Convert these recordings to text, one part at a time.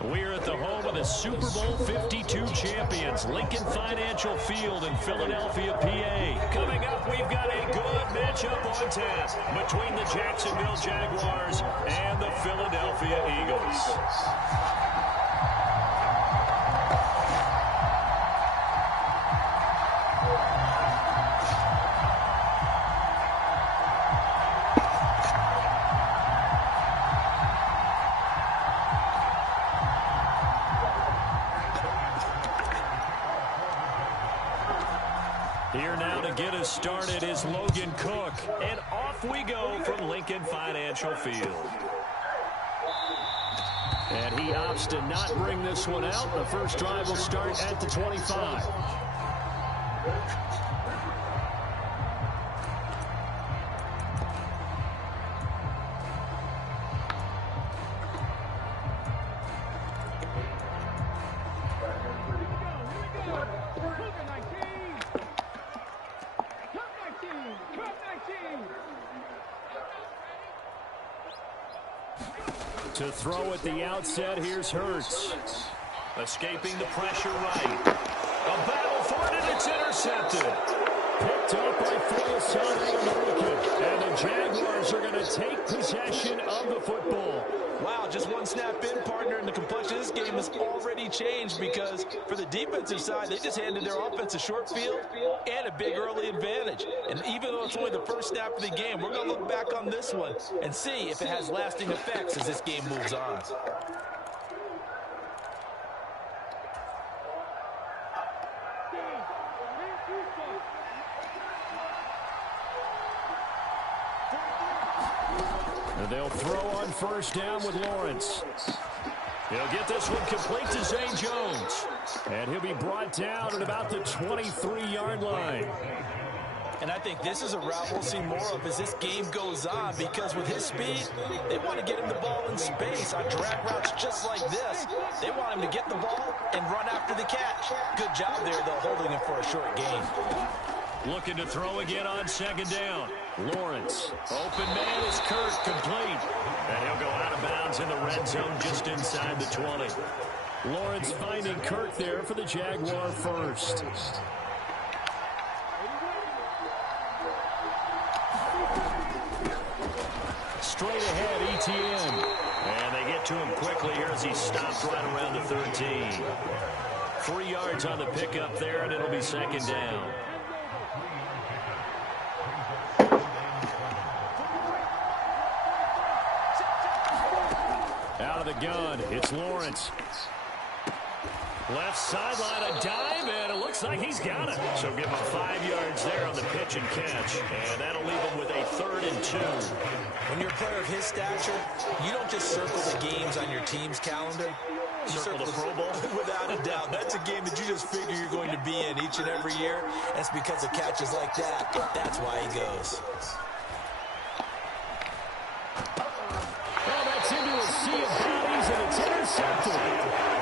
We're at the home of the Super Bowl 52 champions, Lincoln Financial Field in Philadelphia, PA. Coming up, we've got a good matchup on tap between the Jacksonville Jaguars and the Philadelphia Eagles. Here now to get us started is Logan Cook. And off we go from Lincoln Financial Field. And he opts to not bring this one out. The first drive will start at the 25. To throw at the outset, here's Hurts. Escaping the pressure right. A battle for it, and it's intercepted. Picked up by Foyesade, and the Jaguars are going to take possession of the football. Wow, just one snap in, partner, and the complexion of this game has already changed because for the defensive side, they just handed their offense a short field and a big early advantage. And even though it's only the first snap of the game, we're going to look back on this one and see if it has lasting effects as this game moves on. And they'll throw on first down with Lawrence. He'll get this one complete to Zay Jones. And he'll be brought down at about the 23-yard line. And I think this is a route we'll see more of as this game goes on because with his speed, they want to get him the ball in space on drag routes just like this. They want him to get the ball and run after the catch. Good job there, though, holding him for a short gain. Looking to throw again on second down. Lawrence. Open man is Kirk, complete. And he'll go out of bounds in the red zone just inside the 20. Lawrence finding Kirk there for the Jaguar first. Straight ahead, ETN. And they get to him quickly here as he stopped right around the 13. 3 yards on the pickup there, and it'll be second down. Out of the gun, it's Lawrence. Left sideline, a dive, and it looks like he's got it. So give him 5 yards there on the pitch and catch, and that'll leave him with a 3rd and 2. When you're a player of his stature, you don't just circle the games on your team's calendar. You circle the Pro Bowl. Without a doubt. That's a game that you just figure you're going to be in each and every year. That's because of catches like that. That's why he goes. Well, that's into a sea of bodies, and it's intercepted.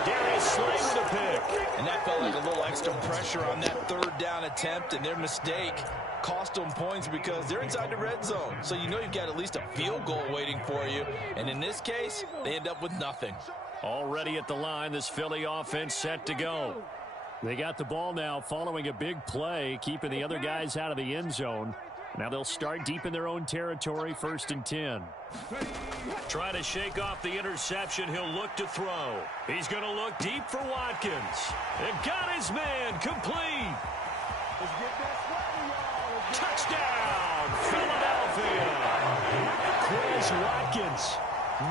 Darius Slay with a pick. And that felt like a little extra constant pressure on that third down attempt, and their mistake cost them points because they're inside the red zone. So you know you've got at least a field goal waiting for you. And in this case, they end up with nothing. Already at the line, this Philly offense set to go. They got the ball now following a big play, keeping the other guys out of the end zone. Now they'll start deep in their own territory, 1st and 10. Trying to shake off the interception. He'll look to throw. He's going to look deep for Watkins. It got his man complete. Touchdown, Philadelphia. Chris Watkins,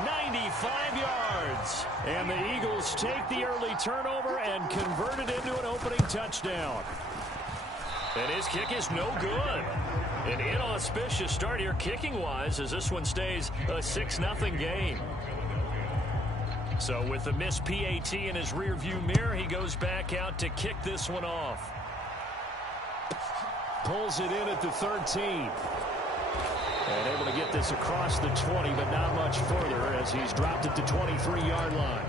95 yards. And the Eagles take the early turnover and convert it into an opening touchdown. And his kick is no good. An inauspicious start here kicking-wise as this one stays a 6-0 game. So with the missed PAT in his rearview mirror, he goes back out to kick this one off. Pulls it in at the 13. And able to get this across the 20, but not much further as he's dropped it to 23-yard line.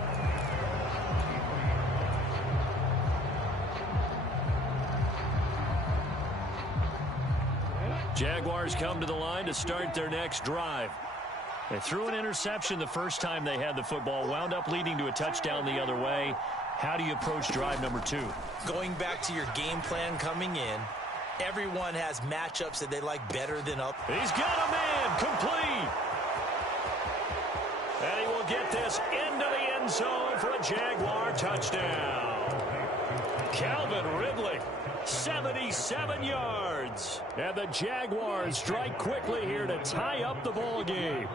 Jaguars come to the line to start their next drive. They threw an interception the first time they had the football, wound up leading to a touchdown the other way. How do you approach drive number 2? Going back to your game plan coming in, everyone has matchups that they like better than others. He's got a man complete. And he will get this into the end zone for a Jaguar touchdown. Calvin Ridley, 77 yards. And the Jaguars strike quickly here to tie up the ball game.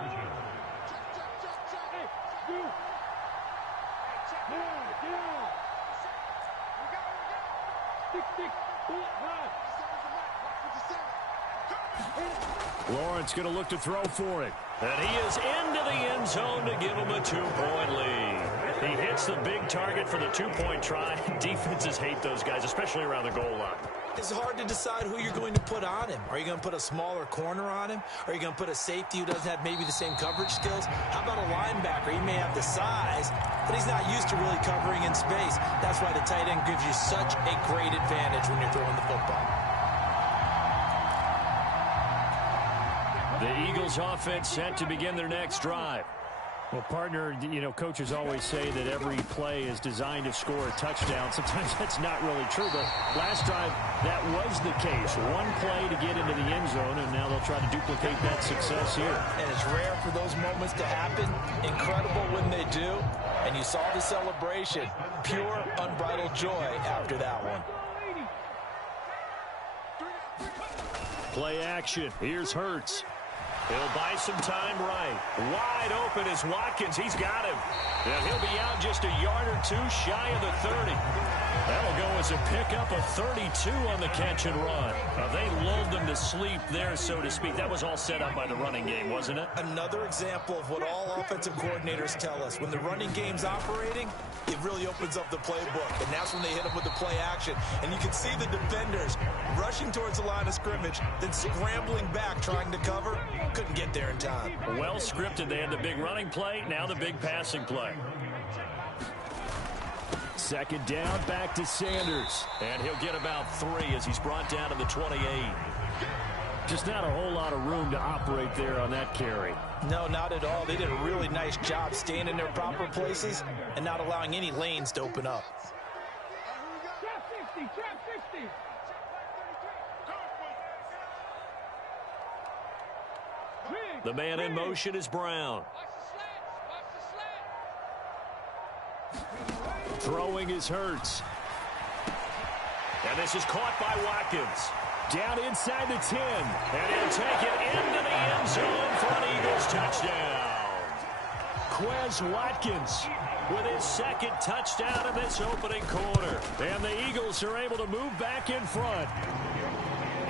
Lawrence going to look to throw for it. And he is into the end zone to give him a 2-point lead. He hits the big target for the 2-point try. Defenses hate those guys, especially around the goal line. It's hard to decide who you're going to put on him. Are you going to put a smaller corner on him? Are you going to put a safety who doesn't have maybe the same coverage skills? How about a linebacker? He may have the size, but he's not used to really covering in space. That's why the tight end gives you such a great advantage when you're throwing the football. The Eagles offense set to begin their next drive. Well, partner, you know, coaches always say that every play is designed to score a touchdown. Sometimes that's not really true, but last drive, that was the case. One play to get into the end zone, and now they'll try to duplicate that success here. And it's rare for those moments to happen. Incredible when they do. And you saw the celebration. Pure, unbridled joy after that one. Play action. Here's Hurts. He'll buy some time right. Wide open is Watkins. He's got him. And he'll be out just a yard or two shy of the 30. That'll go as a pickup of 32 on the catch and run. They lulled them to sleep there, so to speak. That was all set up by the running game, wasn't it? Another example of what all offensive coordinators tell us. When the running game's operating, it really opens up the playbook. And that's when they hit them with the play action. And you can see the defenders rushing towards the line of scrimmage, then scrambling back trying to cover. Couldn't get there in time. Well scripted. They had the big running play, now the big passing play. Second down, back to Sanders. And he'll get about 3 as he's brought down to the 28. Just not a whole lot of room to operate there on that carry. No, not at all. They did a really nice job staying in their proper places and not allowing any lanes to open up. The man in motion is Brown. Throwing is Hurts. And this is caught by Watkins. Down inside the 10. And he'll take it into the end zone for an Eagles touchdown. Quez Watkins with his second touchdown in this opening quarter. And the Eagles are able to move back in front.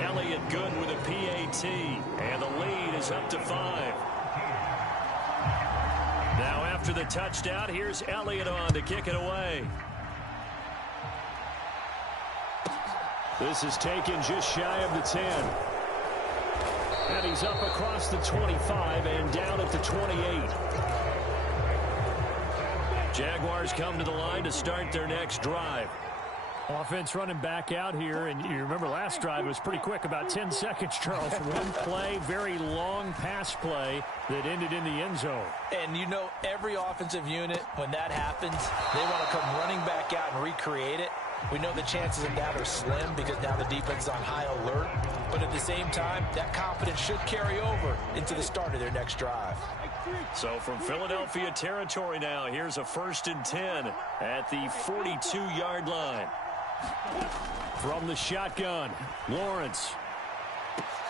Elliott good with a PAT. And the lead is up to 5. Now after the touchdown, here's Elliott on to kick it away. This is taken just shy of the 10. And he's up across the 25 and down at the 28. Jaguars come to the line to start their next drive. Offense running back out here, and you remember last drive was pretty quick, about 10 seconds, Charles. One play, very long pass play that ended in the end zone. And you know every offensive unit, when that happens, they want to come running back out and recreate it. We know the chances of that are slim because now the defense is on high alert. But at the same time, that confidence should carry over into the start of their next drive. So from Philadelphia territory now, here's a 1st and 10 at the 42-yard line. From the shotgun, Lawrence.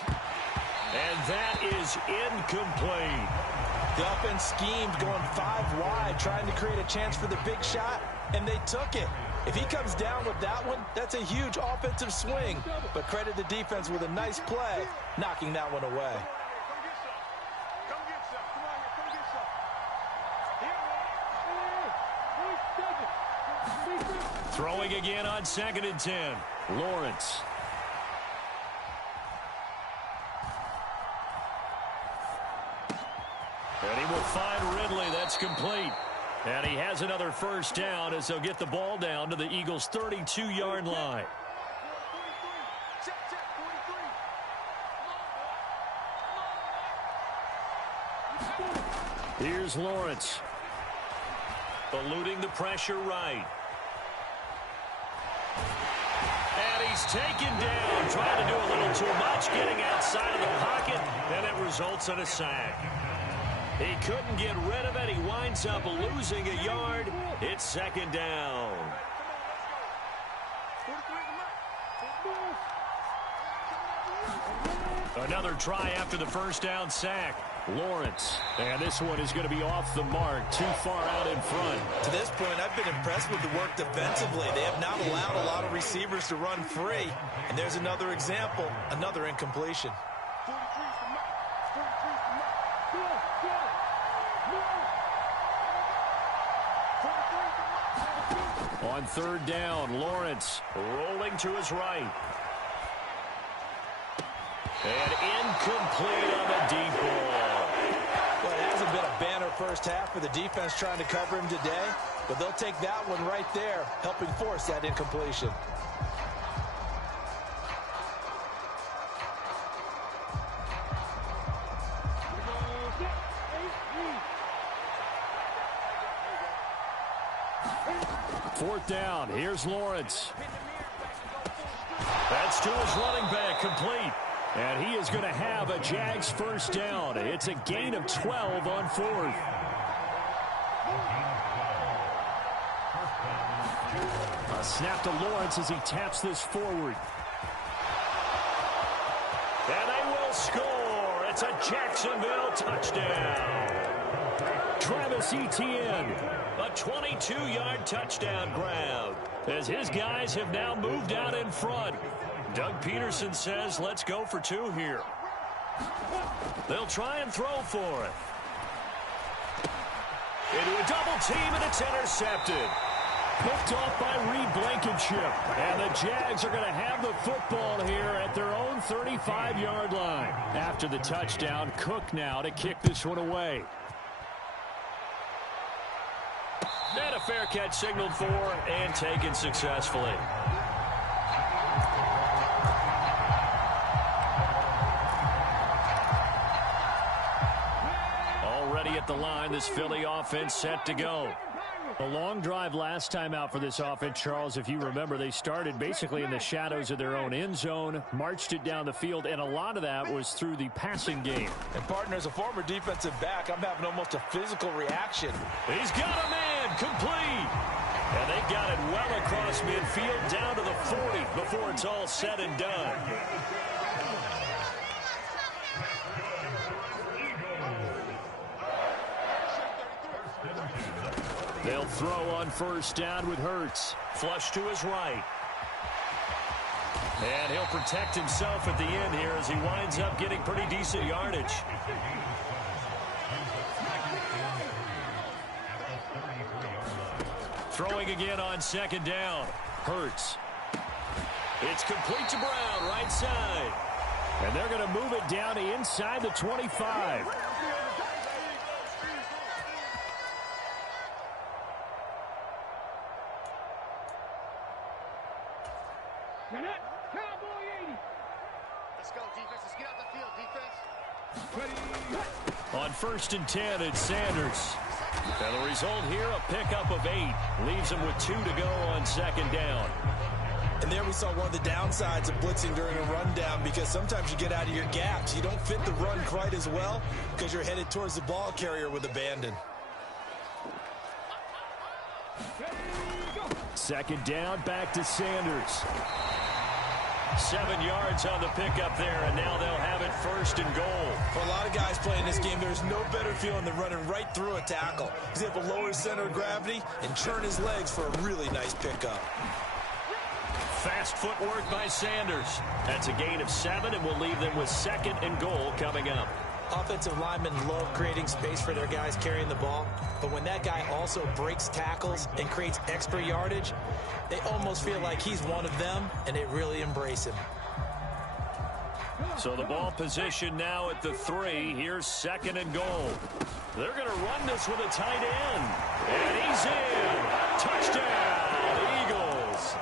And that is incomplete. The offense schemed going 5 wide, trying to create a chance for the big shot, and they took it. If he comes down with that one, that's a huge offensive swing. But credit the defense with a nice play, knocking that one away. Throwing again on 2nd and 10. Lawrence. And he will find Ridley. That's complete. And he has another 1st down as they'll get the ball down to the Eagles' 32-yard line. Here's Lawrence. Eluding the pressure right. And he's taken down, trying to do a little too much, getting outside of the pocket, and it results in a sack. He couldn't get rid of it. He winds up losing a yard. It's 2nd down. Another try after the 1st down sack. Lawrence. And this one is going to be off the mark, too far out in front. To this point, I've been impressed with the work defensively. They have not allowed a lot of receivers to run free. And there's another example, another incompletion. On 3rd down, Lawrence rolling to his right. And incomplete on the deep ball. Well, it hasn't been a banner first half for the defense trying to cover him today, but they'll take that one right there, helping force that incompletion. Fourth down. Here's Lawrence. That's to his running back, complete. And he is going to have a JAGS 1st down. It's a gain of 12 on 4th. A snap to Lawrence as he taps this forward. And they will score. It's a Jacksonville touchdown. Travis Etienne, a 22-yard touchdown grab, as his guys have now moved out in front. Doug Peterson says, let's go for 2 here. They'll try and throw for it. Into a double team, and it's intercepted. Picked off by Reed Blankenship. And the Jags are going to have the football here at their own 35-yard line. After the touchdown, Cook now to kick this one away. And a fair catch signaled for and taken successfully. Already at the line, this Philly offense set to go. A long drive last time out for this offense, Charles. If you remember, they started basically in the shadows of their own end zone, marched it down the field, and a lot of that was through the passing game. And, partner, as a former defensive back, I'm having almost a physical reaction. He's got a man, complete. And they got it well across midfield down to the 40 before it's all said and done. They'll throw on 1st down with Hurts. Flush to his right. And he'll protect himself at the end here as he winds up getting pretty decent yardage. Throwing again on 2nd down. Hurts. It's complete to Brown, right side. And they're going to move it down to inside the 25. On 1st and 10, it's Sanders. And the result here, a pickup of 8. Leaves him with 2 to go on 2nd down. And there we saw one of the downsides of blitzing during a rundown, because sometimes you get out of your gaps. You don't fit the run quite as well because you're headed towards the ball carrier with abandon. 2nd down, back to Sanders. 7 yards on the pickup there, and now they'll have it 1st and goal. For a lot of guys playing this game, there's no better feeling than running right through a tackle. He's able to lower his center of gravity and turn his legs for a really nice pickup. Fast footwork by Sanders. That's a gain of 7, and will leave them with 2nd and goal coming up. Offensive linemen love creating space for their guys carrying the ball, but when that guy also breaks tackles and creates extra yardage, they almost feel like he's one of them, and they really embrace him. So the ball position now at the 3. Here's 2nd and goal. They're going to run this with a tight end. And he's in. Touchdown, Eagles.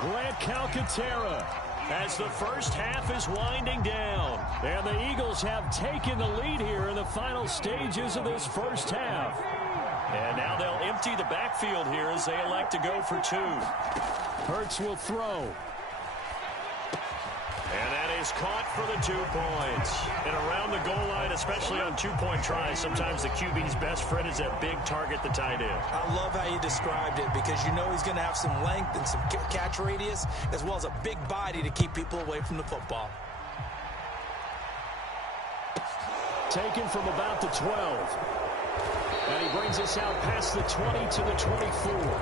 Grant Calcaterra, as the first half is winding down. And the Eagles have taken the lead here in the final stages of this first half. And now they'll empty the backfield here as they elect to go for 2. Hurts will throw. And that is caught for the 2 points. And around the goal line, especially on 2-point tries, sometimes the QB's best friend is that big target, the tight end. I love how you described it, because you know he's going to have some length and some catch radius, as well as a big body to keep people away from the football. Taken from about the 12. And he brings us out past the 20 to the 24.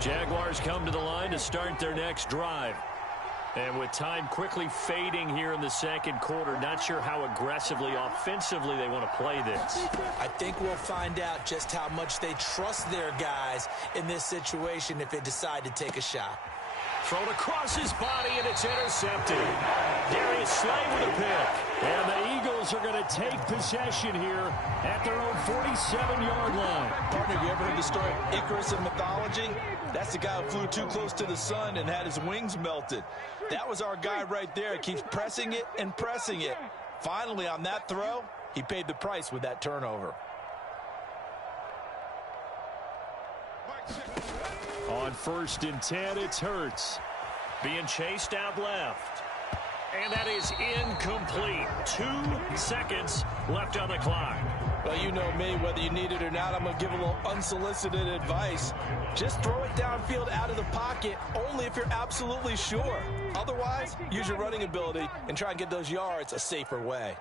Jaguars come to the line to start their next drive. And with time quickly fading here in the 2nd quarter, not sure how aggressively, offensively they want to play this. I think we'll find out just how much they trust their guys in this situation if they decide to take a shot. Thrown across his body, and it's intercepted. Darius Slay with a pick. And the Eagles are going to take possession here at their own 47-yard line. Partner, have you ever heard the story of Icarus in mythology? That's the guy who flew too close to the sun and had his wings melted. That was our guy right there. Keeps pressing it and pressing it. Finally, on that throw, he paid the price with that turnover. On 1st and 10, it's Hurts. Being chased out left. And that is incomplete. 2 seconds left on the clock. Well, you know me, whether you need it or not, I'm going to give a little unsolicited advice. Just throw it downfield out of the pocket, only if you're absolutely sure. Otherwise, use your running ability and try and get those yards a safer way.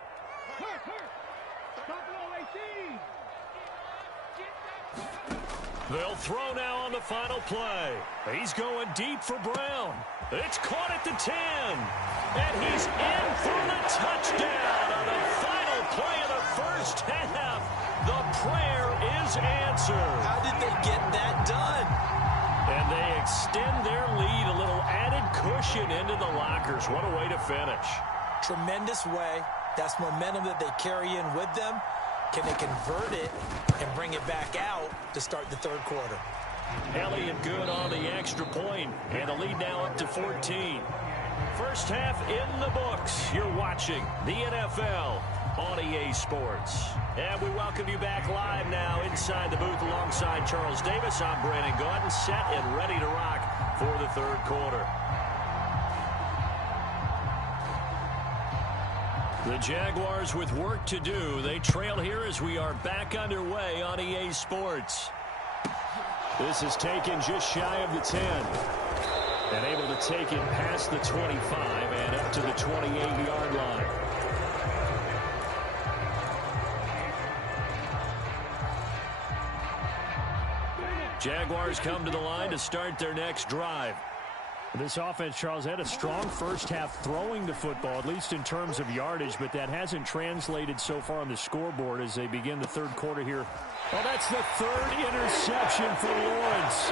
They'll throw now on the final play. He's going deep for Brown. It's caught at the 10. And he's in for the touchdown on the final play of the first half. The prayer is answered. How did they get that done? And they extend their lead, a little added cushion into the lockers. What a way to finish. Tremendous way. That's momentum that they carry in with them. Can they convert it and bring it back out to start the 3rd quarter? Elliott good on the extra point, and the lead now up to 14. First half in the books. You're watching the NFL on EA Sports. And we welcome you back live now inside the booth alongside Charles Davis. I'm Brandon Gordon, set and ready to rock for the 3rd quarter. The Jaguars with work to do. They trail here as we are back underway on EA Sports. This is taken just shy of the 10. And able to take it past the 25 and up to the 28-yard line. Jaguars come to the line to start their next drive. This offense, Charles, had a strong first half throwing the football, at least in terms of yardage, but that hasn't translated so far on the scoreboard as they begin the 3rd quarter here. Well, that's the 3rd interception for Lawrence.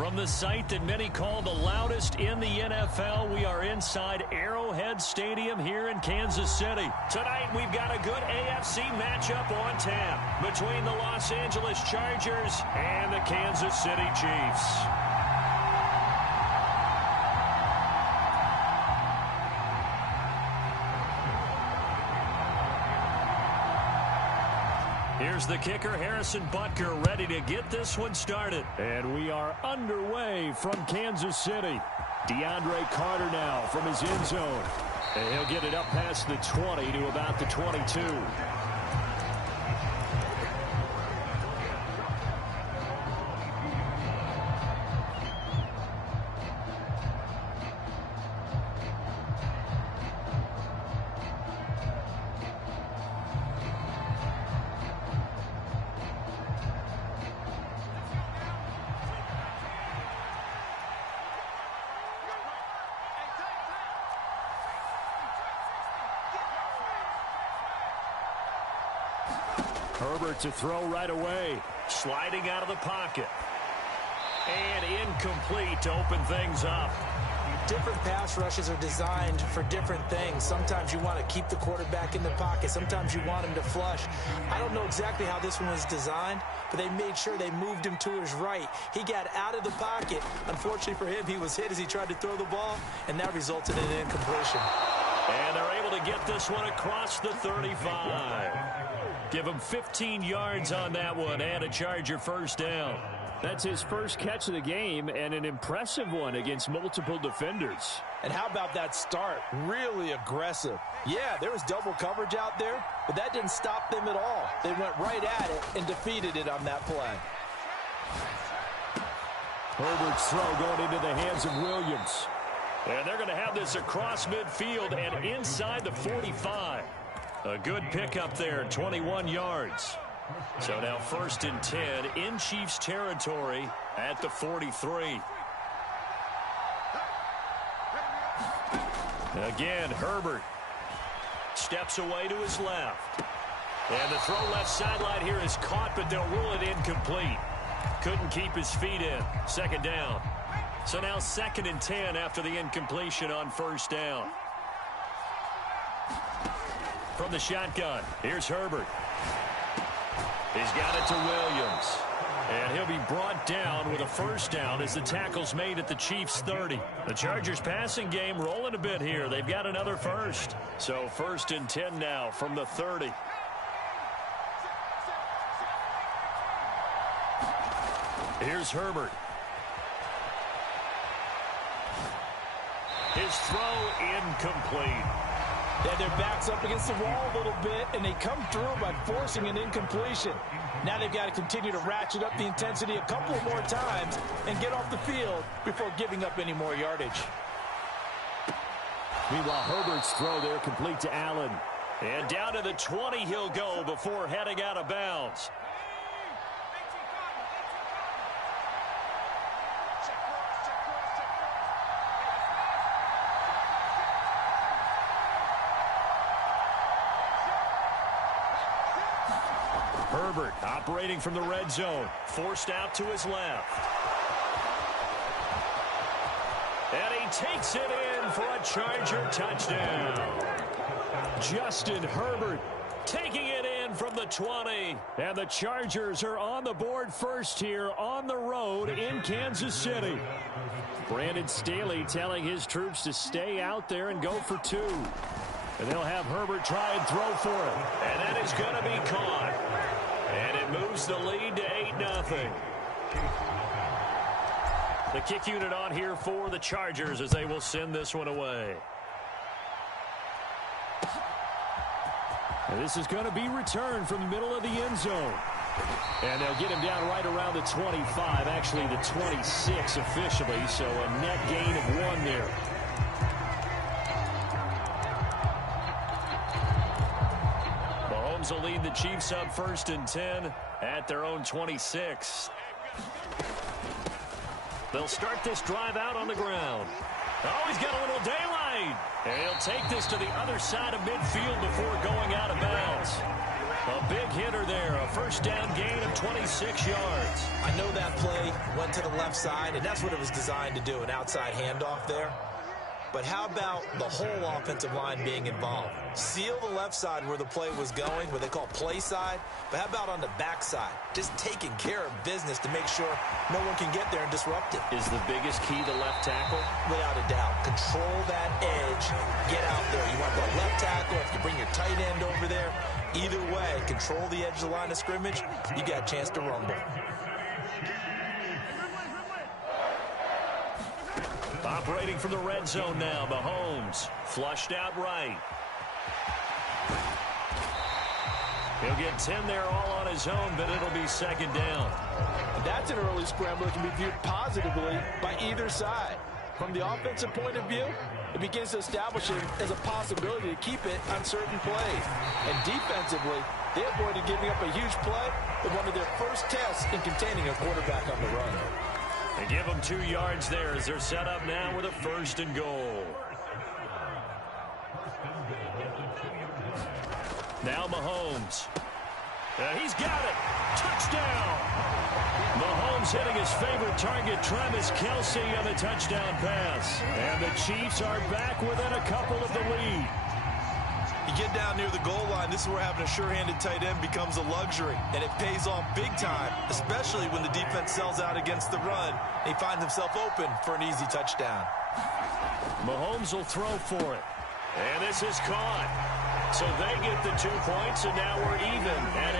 From the site that many call the loudest in the NFL, we are inside Arrowhead Stadium here in Kansas City. Tonight, we've got a good AFC matchup on tap between the Los Angeles Chargers and the Kansas City Chiefs. Here's the kicker, Harrison Butker, ready to get this one started. And we are underway from Kansas City. DeAndre Carter now from his end zone. And he'll get it up past the 20 to about the 22. Herbert to throw right away. Sliding out of the pocket. And incomplete to open things up. Different pass rushes are designed for different things. Sometimes you want to keep the quarterback in the pocket. Sometimes you want him to flush. I don't know exactly how this one was designed, but they made sure they moved him to his right. He got out of the pocket. Unfortunately for him, he was hit as he tried to throw the ball, and that resulted in an incompletion. And they're able to get this one across the 35. Give him 15 yards on that one and a Charger first down. That's his first catch of the game and an impressive one against multiple defenders. And how about that start? Really aggressive. Yeah, there was double coverage out there, but that didn't stop them at all. They went right at it and defeated it on that play. Herbert's throw going into the hands of Williams. And they're going to have this across midfield and inside the 45. A good pickup there, 21 yards. So now 1st and 10 in Chiefs territory at the 43. Again, Herbert steps away to his left. And the throw left sideline here is caught, but they'll rule it incomplete. Couldn't keep his feet in. 2nd down. So now 2nd and 10 after the incompletion on 1st down. From the shotgun, here's Herbert. He's got it to Williams. And he'll be brought down with a 1st down as the tackle's made at the Chiefs' 30. The Chargers passing game rolling a bit here. They've got another 1st. So 1st and 10 now from the 30. Here's Herbert. His throw incomplete. They had their backs up against the wall a little bit, and they come through by forcing an incompletion. Now they've got to continue to ratchet up the intensity a couple more times and get off the field before giving up any more yardage. Meanwhile, Herbert's throw there complete to Allen. And down to the 20 he'll go before heading out of bounds. Herbert operating from the red zone. Forced out to his left. And he takes it in for a Charger touchdown. Justin Herbert taking it in from the 20. And the Chargers are on the board first here on the road in Kansas City. Brandon Staley telling his troops to stay out there and go for 2. And they'll have Herbert try and throw for it. And that is going to be caught. And it moves the lead to 8-0. The kick unit on here for the Chargers as they will send this one away. And this is going to be returned from the middle of the end zone. And they'll get him down right around the 25, actually the 26 officially, so a net gain of 1 there. Mahomes will lead the Chiefs up 1st and 10 at their own 26. They'll start this drive out on the ground. Oh, he's got a little daylight. And he'll take this to the other side of midfield before going out of bounds. A big hitter there, a 1st down gain of 26 yards. I know that play went to the left side, and that's what it was designed to do, an outside handoff there. But how about the whole offensive line being involved? Seal the left side where the play was going, what they call play side. But how about on the back side? Just taking care of business to make sure no one can get there and disrupt it. Is the biggest key the left tackle? Without a doubt. Control that edge. Get out there. You want the left tackle. If you bring your tight end over there, either way, control the edge of the line of scrimmage, you got a chance to rumble. Operating from the red zone now, Mahomes. Flushed out right. He'll get 10 there all on his own, but it'll be second down. That's an early scramble that can be viewed positively by either side. From the offensive point of view, it begins to establish it as a possibility to keep it on certain plays. And defensively, they avoided giving up a huge play with one of their first tests in containing a quarterback on the run. They give them 2 yards there as they're set up now with a 1st and goal. Now Mahomes. He's got it. Touchdown. Mahomes hitting his favorite target, Travis Kelce, on the touchdown pass. And the Chiefs are back within a couple of the lead. You get down near the goal line, this is where having a sure-handed tight end becomes a luxury, and it pays off big time, especially when the defense sells out against the run. He finds himself open for an easy touchdown. Mahomes will throw for it. And this is caught. So they get the 2 points, and now we're even at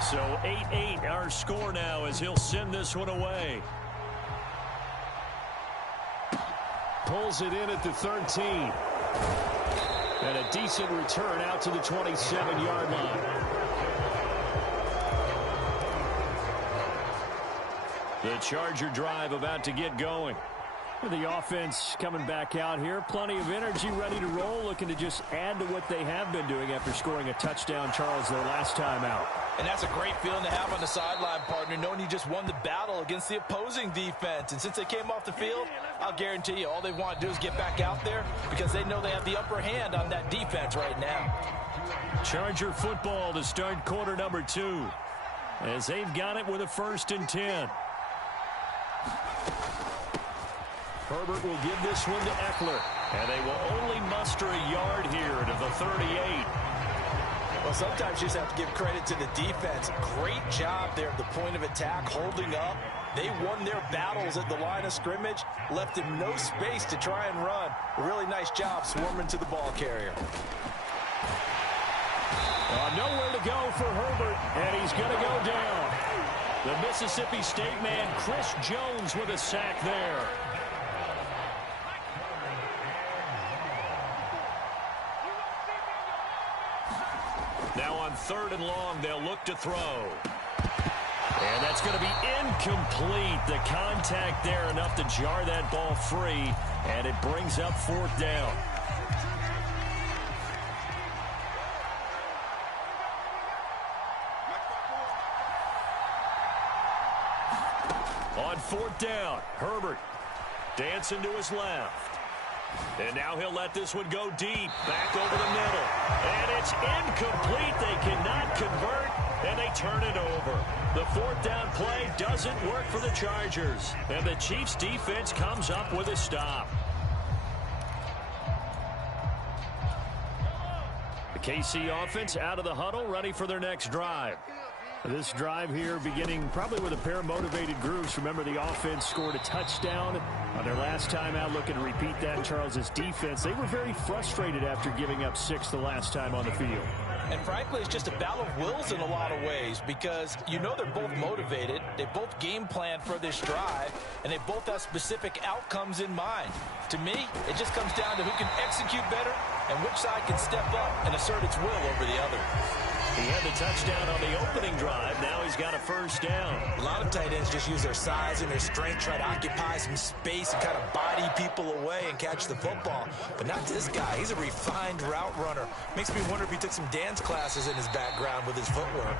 8-8. So 8-8 our score now as he'll send this one away. Pulls it in at the 13. And a decent return out to the 27-yard line. The Charger drive about to get going. The offense coming back out here. Plenty of energy, ready to roll, looking to just add to what they have been doing after scoring a touchdown, Charles, their last time out. And that's a great feeling to have on the sideline, partner, knowing you just won the battle against the opposing defense. And since they came off the field, I'll guarantee you all they want to do is get back out there because they know they have the upper hand on that defense right now. Charger football to start quarter number 2 as they've got it with a 1st and 10. Herbert will give this one to Eckler, and they will only muster a yard here to the 38. Well, sometimes you just have to give credit to the defense. Great job there at the point of attack, holding up. They won their battles at the line of scrimmage, left him no space to try and run. A really nice job swarming to the ball carrier. Nowhere to go for Herbert, and he's going to go down. The Mississippi State man, Chris Jones, with a sack there. Now on 3rd and long, they'll look to throw. And that's going to be incomplete. The contact there enough to jar that ball free, and it brings up 4th down. On 4th down, Herbert dancing to his left. And now he'll let this one go deep, back over the middle. And it's incomplete. They cannot convert, and they turn it over. The 4th down play doesn't work for the Chargers. And the Chiefs defense comes up with a stop. The KC offense out of the huddle, ready for their next drive. This drive here beginning probably with a pair of motivated groups. Remember, the offense scored a touchdown on their last time out, looking to repeat that in Charles's defense. They were very frustrated after giving up 6 the last time on the field. And frankly, it's just a battle of wills in a lot of ways because you know they're both motivated. They both game plan for this drive, and they both have specific outcomes in mind. To me, it just comes down to who can execute better and which side can step up and assert its will over the other. He had the touchdown on the opening drive. Now he's got a 1st down. A lot of tight ends just use their size and their strength, try to occupy some space and kind of body people away and catch the football. But not this guy. He's a refined route runner. Makes me wonder if he took some dance classes in his background with his footwork.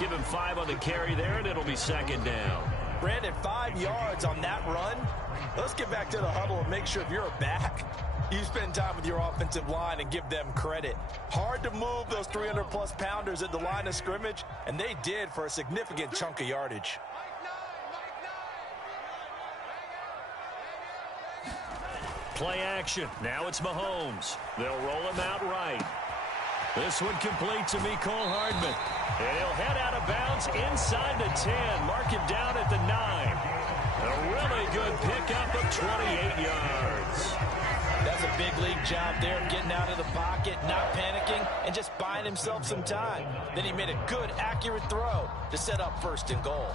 Give him 5 on the carry there, and it'll be 2nd down. Brandon, 5 yards on that run. Let's get back to the huddle and make sure if you're back, you spend time with your offensive line and give them credit. Hard to move those 300-plus pounders at the line of scrimmage, and they did for a significant chunk of yardage. Play action. Now it's Mahomes. They'll roll him out right. This one complete to Mecole Hardman. And he'll head out of bounds inside the 10. Mark him down at the 9. A really good pickup of 28 yards. That's a big league job there, getting out of the pocket, not panicking, and just buying himself some time. Then he made a good, accurate throw to set up 1st and goal.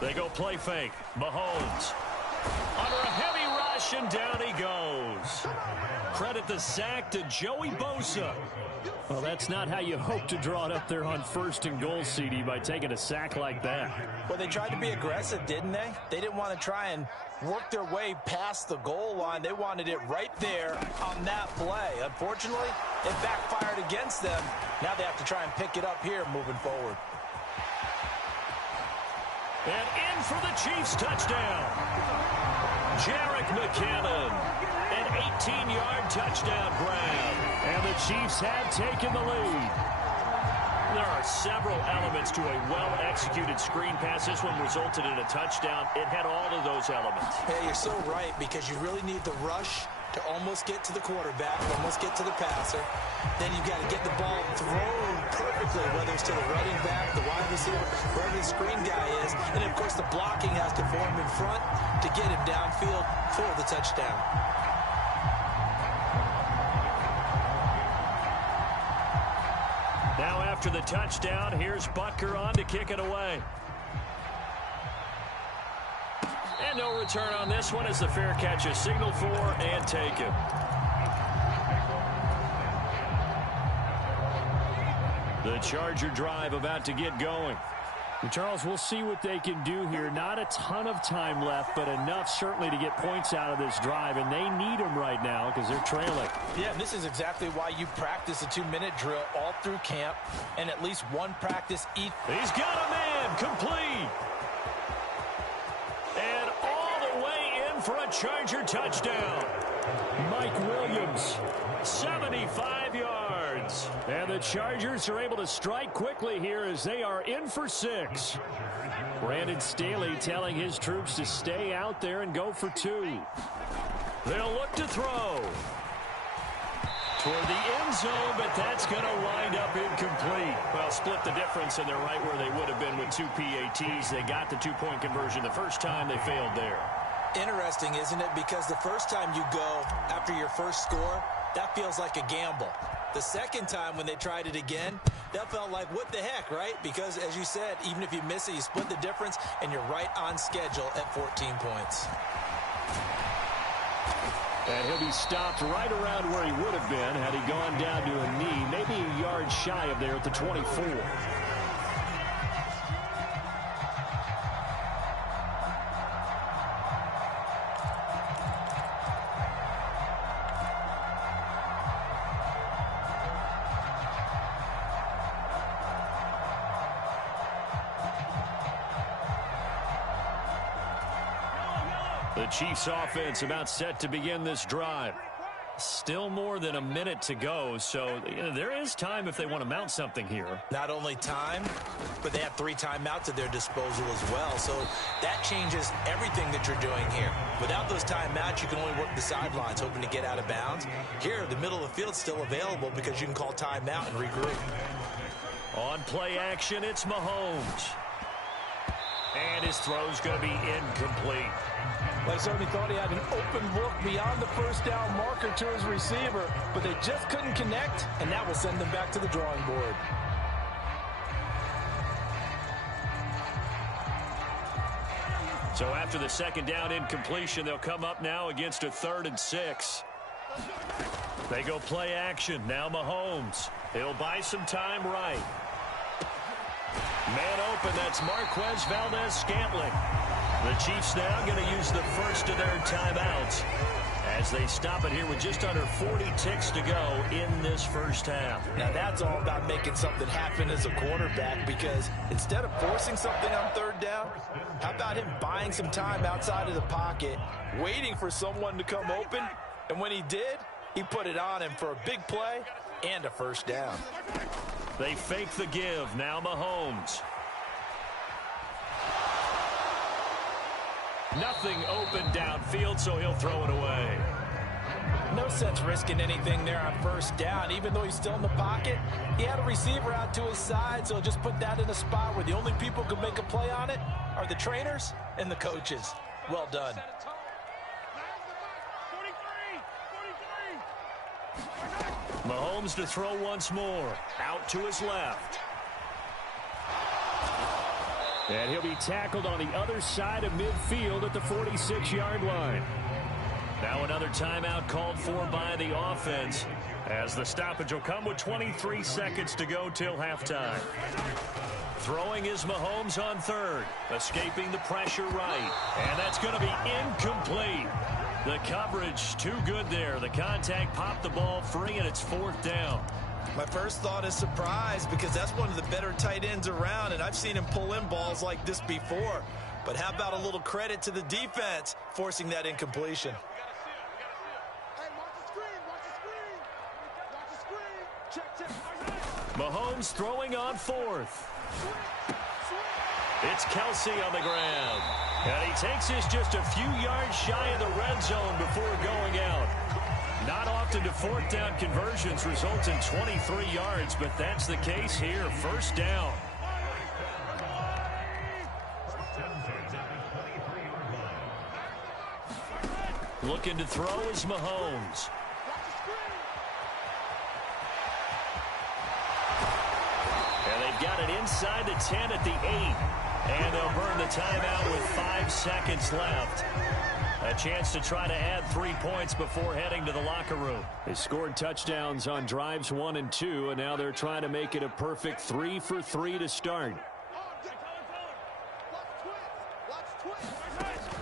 They go play fake. Mahomes under a heavy rush, and down he goes. Credit the sack to Joey Bosa. Well, that's not how you hope to draw it up there on 1st and goal, CD, by taking a sack like that. Well, they tried to be aggressive, didn't they? They didn't want to try and work their way past the goal line. They wanted it right there on that play. Unfortunately, it backfired against them. Now they have to try and pick it up here moving forward. And in for the Chiefs touchdown. Jerick McKinnon, an 18-yard touchdown grab. And the Chiefs have taken the lead. There are several elements to a well-executed screen pass. This one resulted in a touchdown. It had all of those elements. Hey, you're so right, because you really need the rush to almost get to the quarterback, almost get to the passer. Then you've got to get the ball thrown perfectly, whether it's to the running back, the wide receiver, wherever the screen guy is. And, of course, the blocking has to form in front to get him downfield for the touchdown. Now after the touchdown, here's Butker on to kick it away. And no return on this one as the fair catch is signaled for and taken. The Charger drive about to get going. Charles, we'll see what they can do here. Not a ton of time left, but enough certainly to get points out of this drive, and they need them right now because they're trailing. Yeah, this is exactly why you practice a 2-minute drill all through camp and at least one practice each. He's got a man, complete. And all the way in for a Charger touchdown. Mike Williams, 75 yards. And the Chargers are able to strike quickly here as they are in for 6. Brandon Staley telling his troops to stay out there and go for 2. They'll look to throw toward the end zone, but that's going to wind up incomplete. Well, split the difference, and they're right where they would have been with 2 PATs. They got the 2-point conversion the first time. They failed there. Interesting, isn't it? Because the first time you go after your first score, that feels like a gamble. The second time when they tried it again, that felt like, what the heck, right? Because, as you said, even if you miss it, you split the difference, and you're right on schedule at 14 points. And he'll be stopped right around where he would have been had he gone down to a knee, maybe a yard shy of there at the 24. The Chiefs offense about set to begin this drive. Still more than a minute to go, so there is time if they want to mount something here. Not only time, but they have 3 timeouts at their disposal as well, so that changes everything that you're doing here. Without those timeouts, you can only work the sidelines, hoping to get out of bounds. Here, the middle of the field's still available because you can call timeout and regroup. On play action, it's Mahomes. And his throw's going to be incomplete. Well, he certainly thought he had an open look beyond the first down marker to his receiver, but they just couldn't connect, and that will send them back to the drawing board. So after the second down incompletion, they'll come up now against a 3rd and 6. They go play action. Now Mahomes. He'll buy some time right. Man open, that's Marquez Valdez-Scantling. The Chiefs now going to use the first of their timeouts as they stop it here with just under 40 ticks to go in this first half. Now that's all about making something happen as a quarterback, because instead of forcing something on 3rd down, how about him buying some time outside of the pocket, waiting for someone to come open, and when he did, he put it on him for a big play and a first down. They fake the give. Now Mahomes. Nothing open downfield, so he'll throw it away. No sense risking anything there on first down. Even though he's still in the pocket, he had a receiver out to his side, so just put that in a spot where the only people who can make a play on it are the trainers and the coaches. Well done. Mahomes to throw once more. Out to his left. And he'll be tackled on the other side of midfield at the 46-yard line. Now another timeout called for by the offense, as the stoppage will come with 23 seconds to go till halftime. Throwing is Mahomes on 3rd. Escaping the pressure right. And that's going to be incomplete. The coverage too good there. The contact popped the ball free, and it's 4th down. My first thought is surprise, because that's one of the better tight ends around, and I've seen him pull in balls like this before. But how about a little credit to the defense forcing that incompletion? Mahomes throwing on 4th. It's Kelsey on the ground. And he takes this just a few yards shy of the red zone before going out. Not often do 4th down conversions result in 23 yards, but that's the case here. First down. Looking to throw is Mahomes. And they've got it inside the 10 at the 8. And they'll burn the timeout with 5 seconds left. A chance to try to add 3 points before heading to the locker room. They scored touchdowns on drives 1 and 2, and now they're trying to make it a perfect 3 for 3 to start.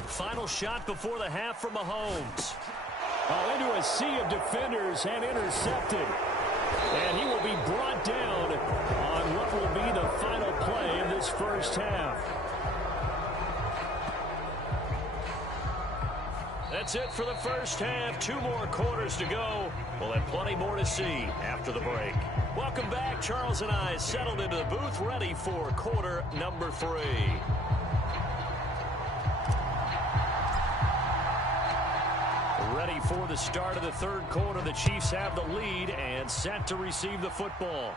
Final shot before the half from Mahomes. Oh, into a sea of defenders and intercepted. And he will be brought down on what will be the final play of this first half. That's it for the first half. 2 more quarters to go. We'll have plenty more to see after the break. Welcome back. Charles and I settled into the booth, ready for quarter number 3. Ready for the start of the 3rd quarter. The Chiefs have the lead and set to receive the football.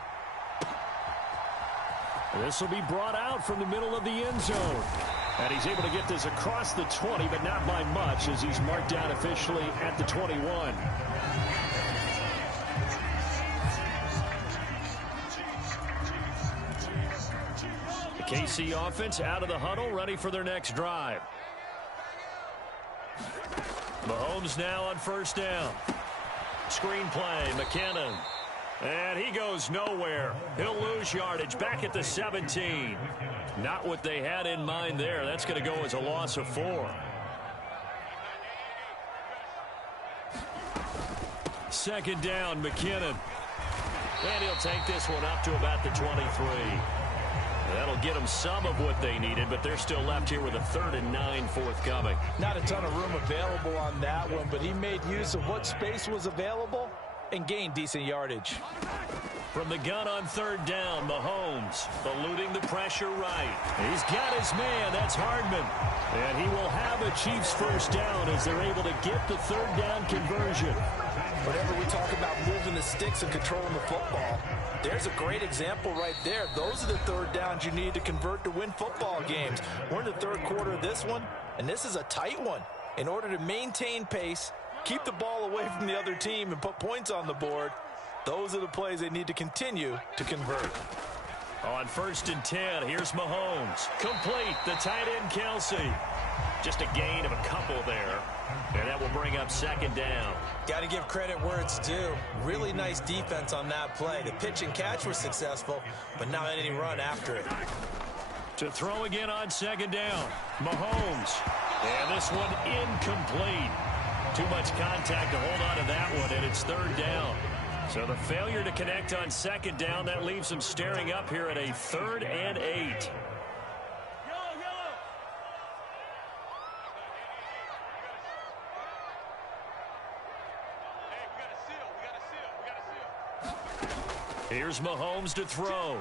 This will be brought out from the middle of the end zone. And he's able to get this across the 20, but not by much, as he's marked down officially at the 21. The KC offense out of the huddle, ready for their next drive. Mahomes now on first down. Screen play, McKinnon. And he goes nowhere. He'll lose yardage back at the 17. Not what they had in mind there. That's going to go as a loss of 4. Second down, McKinnon. And he'll take this one up to about the 23. That'll get them some of what they needed, but they're still left here with a 3rd and 9 forthcoming. Not a ton of room available on that one, but he made use of what space was available and gain decent yardage. From the gun on third down, Mahomes eluding the pressure right. He's got his man. That's Hardman. And he will have a Chiefs first down as they're able to get the third down conversion. Whenever we talk about moving the sticks and controlling the football, there's a great example right there. Those are the third downs you need to convert to win football games. We're in the third quarter of this one, and this is a tight one. In order to maintain pace, keep the ball away from the other team, and put points on the board, those are the plays they need to continue to convert. On 1st and 10, here's Mahomes. Complete, the tight end Kelsey. Just a gain of a couple there. And that will bring up 2nd down. Got to give credit where it's due. Really nice defense on that play. The pitch and catch was successful, but not any run after it. To throw again on 2nd down, Mahomes. And this one incomplete. Too much contact to hold on to that one, and it's 3rd down. So the failure to connect on 2nd down, that leaves them staring up here at a 3rd and 8. Here's Mahomes to throw.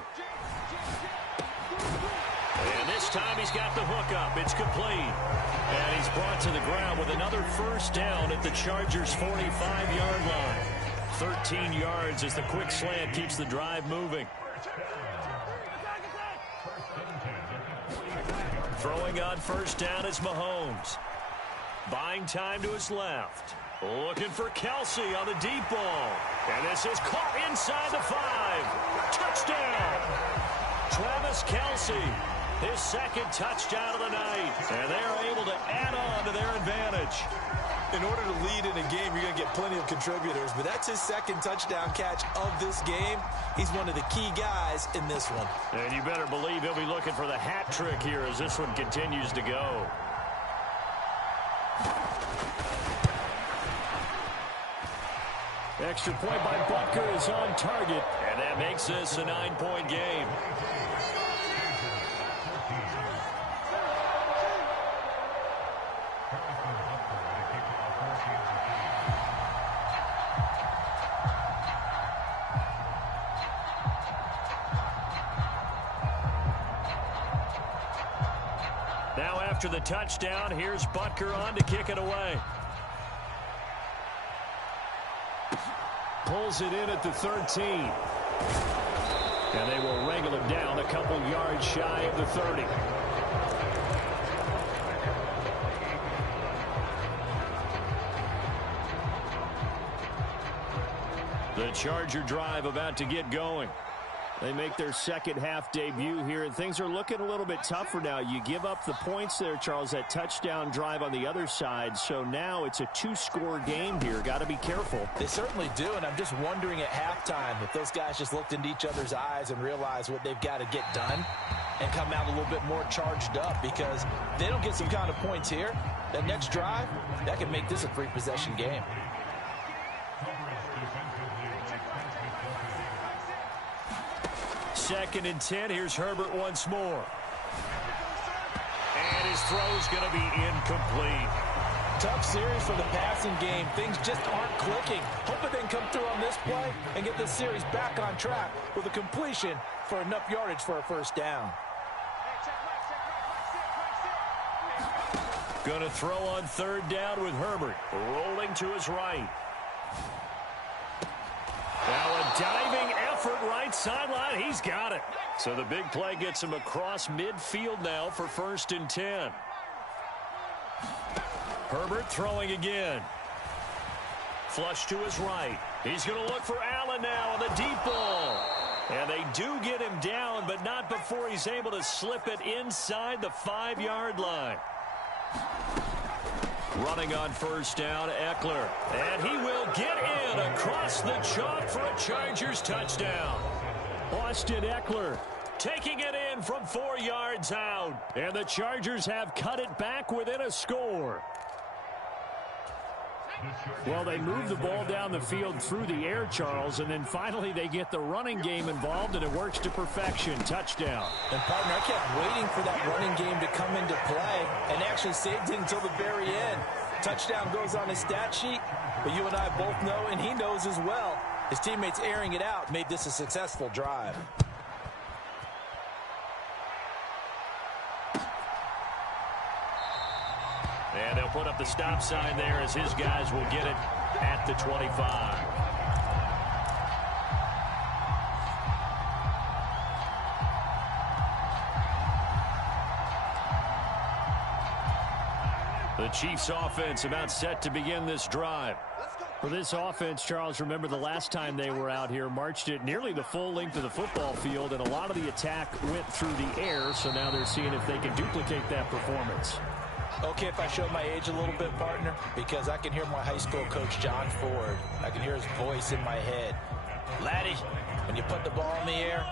And this time he's got the hook up. It's complete. And he's brought to the ground with another first down at the Chargers' 45-yard line. 13 yards as the quick slant keeps the drive moving. Throwing on 1st down is Mahomes. Buying time to his left. Looking for Kelsey on the deep ball. And this is caught inside the 5. Touchdown! Travis Kelsey, his 2nd touchdown of the night. And they're able to add on to their advantage. In order to lead in a game, you're going to get plenty of contributors, but that's his 2nd touchdown catch of this game. He's one of the key guys in this one. And you better believe he'll be looking for the hat trick here as this one continues to go. Extra point by Butker is on target, and that makes this a 9-point game. Now after the touchdown, here's Butker on to kick it away. Pulls it in at the 13. And they will wrangle it down a couple yards shy of the 30. The Charger drive about to get going. They make their 2nd half debut here, and things are looking a little bit tougher now. You give up the points there, Charles, that touchdown drive on the other side. So now it's a 2-score game here. Got to be careful. They certainly do, and I'm just wondering at halftime if those guys just looked into each other's eyes and realized what they've got to get done and come out a little bit more charged up, because they don't get some kind of points here. That next drive, that could make this a 3-possession game. Second and 10. Here's Herbert once more. And his throw's going to be incomplete. Tough series for the passing game. Things just aren't clicking. Hoping they can come through on this play and get this series back on track with a completion for enough yardage for a first down. Going to throw on 3rd down with Herbert. Rolling to his right. Now a diving effort right sideline. He's got it. So the big play gets him across midfield now for 1st and 10. Herbert throwing again. Flush to his right. He's going to look for Allen now on the deep ball. And they do get him down, but not before he's able to slip it inside the 5-yard line. Running on 1st down, Eckler. And he will get in across the chalk for a Chargers touchdown. Austin Eckler taking it in from 4 yards out. And the Chargers have cut it back within a score. Well, they move the ball down the field through the air, Charles, and then finally they get the running game involved, and it works to perfection. Touchdown. And, partner, I kept waiting for that running game to come into play and actually saved it until the very end. Touchdown goes on his stat sheet, but you and I both know, and he knows as well, his teammates airing it out made this a successful drive. And they'll put up the stop sign there as his guys will get it at the 25. The Chiefs offense about set to begin this drive. For this offense, Charles, remember the last time they were out here, marched it nearly the full length of the football field, and a lot of the attack went through the air, so now they're seeing if they can duplicate that performance. Okay, if I show my age a little bit, partner, because I can hear my high school coach, John Ford. I can hear his voice in my head. Laddie, when you put the ball in the air,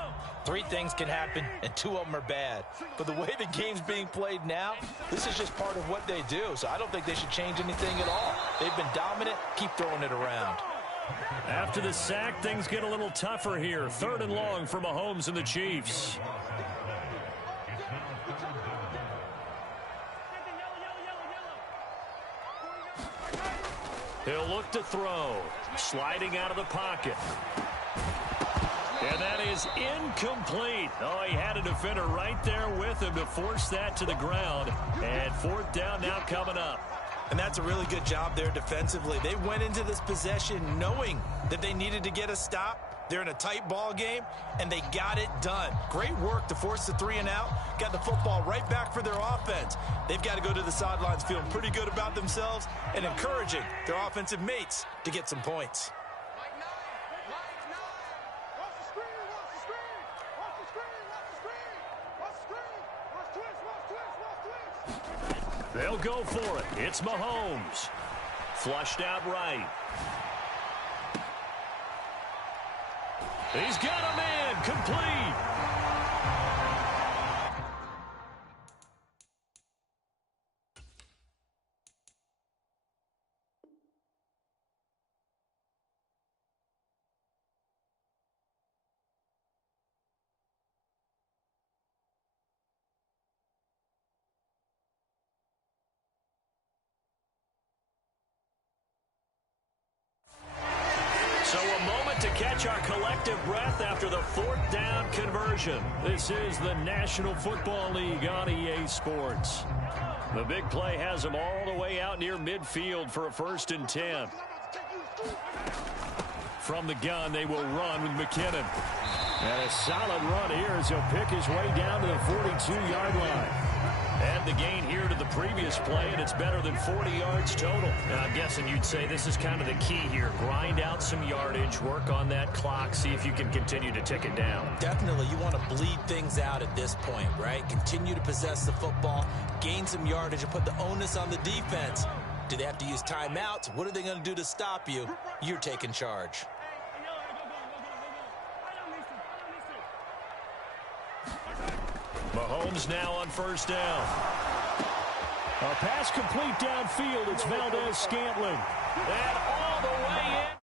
3 things can happen, and 2 of them are bad. But the way the game's being played now, this is just part of what they do, so I don't think they should change anything at all. They've been dominant. Keep throwing it around. After the sack, things get a little tougher here. 3rd and long for Mahomes and the Chiefs. He'll look to throw. Sliding out of the pocket. And that is incomplete. Oh, he had a defender right there with him to force that to the ground. And 4th down now coming up. And that's a really good job there defensively. They went into this possession knowing that they needed to get a stop. They're in a tight ball game, and they got it done. Great work to force the 3 and out. Got the football right back for their offense. They've got to go to the sidelines feeling pretty good about themselves and encouraging their offensive mates to get some points. They'll go for it. It's Mahomes. Flushed out right. He's got a man complete. So a moment to catch our collective breath after the 4th down conversion. This is the National Football League on EA Sports. The big play has them all the way out near midfield for a 1st and 10. From the gun, they will run with McKinnon. And a solid run here as he'll pick his way down to the 42-yard line. And the gain here to the previous play, and it's better than 40 yards total. And I'm guessing you'd say this is kind of the key here. Grind out some yardage, work on that clock, see if you can continue to tick it down. Definitely, you want to bleed things out at this point, right? Continue to possess the football, gain some yardage, and put the onus on the defense. Do they have to use timeouts? What are they going to do to stop you? You're taking charge. Mahomes now on 1st down. A pass complete downfield. It's Valdez-Scantling. And all the way in.